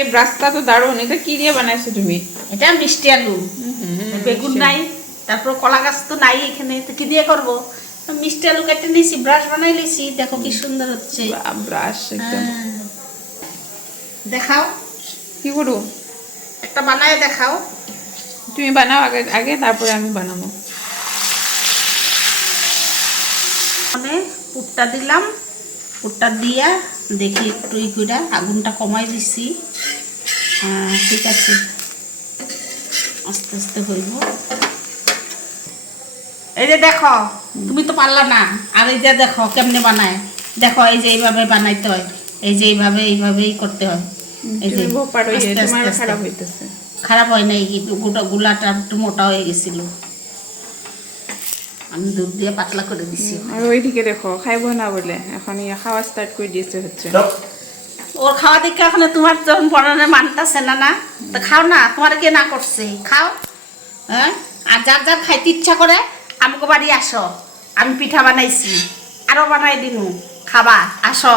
এই ব্রাশটা তো দারুণ। এটা কি দিয়ে বানাইছো তুমি? এটা মিষ্টি আলু, বেগুন নাই, তারপর কলা গাছ তো নাই এখানে, তো কি দিয়ে করবো? মিষ্টি আলু কেটে নিয়েছি, ব্রাশ বানাই নিয়েছি, দেখো কি সুন্দর হচ্ছে। ব্রাশ একদম। দেখাও কি করু? একটা বানায় দেখাও। তুমি বানাও আগে আগে, তারপরে আমি বানাবো। মানে পুরটা দিলাম, পুরটা দিয়া দেখি একটু ই করে আগুনটা কমাই দিছি। হ্যাঁ ঠিক আছে, আস্তে আস্তে হইব। এই যে দেখো, তুমি তো পারলা না, আর এই যে দেখো কেমনে বানায়, দেখো এই যে এইভাবে বানাইতে হয়, এই যে এইভাবে এইভাবেই করতে হয়। এই যে তোমার খারাপ হইতেছে। খারাপ হয় নাই, গুলাটা একটু মোটা হয়ে গেছিল, আমি দুধ দিয়ে পাতলা করে দিছি। আর ওইদিকে দেখো খাইবো না বলে এখন খাওয়া স্টার্ট করে দিয়েছে হচ্ছে। ওর খাওয়া দেখে এখন তোমার যখন পড়ানোর মানতেছে না, না তো খাও না, তোমার কে না করছে, খাও। হ্যাঁ, আর যার যার খাইতে ইচ্ছা করে আমাকে বাড়ি আসো, আমি পিঠা বানাইছি, আরো বানাই দিনু, খাবা আসো।